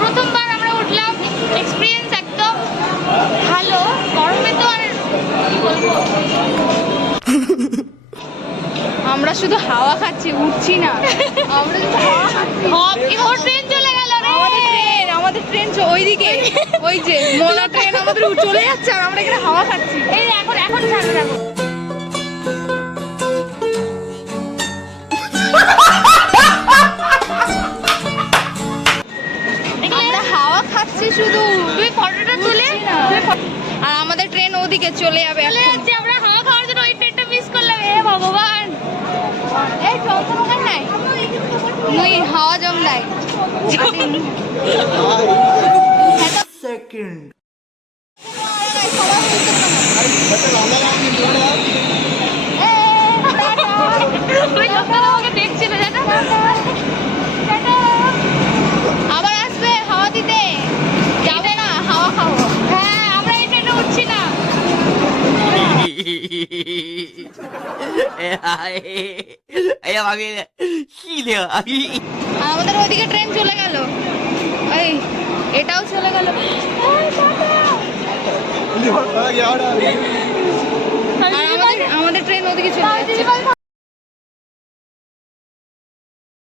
প্রথমবার আমরা উঠলাম, এক্সপিরিয়েন্স একদম ভালো। গরমে তো আর কি বলবো, আমরা শুধু হাওয়া খাচ্ছি, উঠছি না। আমরা শুধু হাওয়া খাচ্ছি। এবার ট্রেন চলে গেল রে। আমাদের ট্রেন ওইদিকে, ওই যে মোলা ট্রেন আমাদের চলে যাচ্ছে আর আমরা এখানে হাওয়া খাচ্ছি। এই এখন এখন ছাড়বে দেখো। আমরা হাওয়া খাচ্ছি শুধু, তুই ফটোটা তুলে। আর আমাদের ট্রেন ওদিকে চলে যাবে, চলে যাচ্ছে। আমরা হাওয়া খাওয়ার জন্য ওই ট্রেনটা মিস করলাম। হে ভগবান, এই চলতে নাই মুই হাওয়া জম নাই সেকেন্ড। দেখছিল জানো, আবার আসবে হাওয়া দিতে। যাবে না, হাওয়া খাবো। হ্যাঁ, আমরা এই ট্রেনে উঠছি না। আমাদের ওইদিকে ট্রেন চলে গেল, এই এটাও চলে গেল। আর আমাদের ট্রেন ওদিকে চলে যাচ্ছে।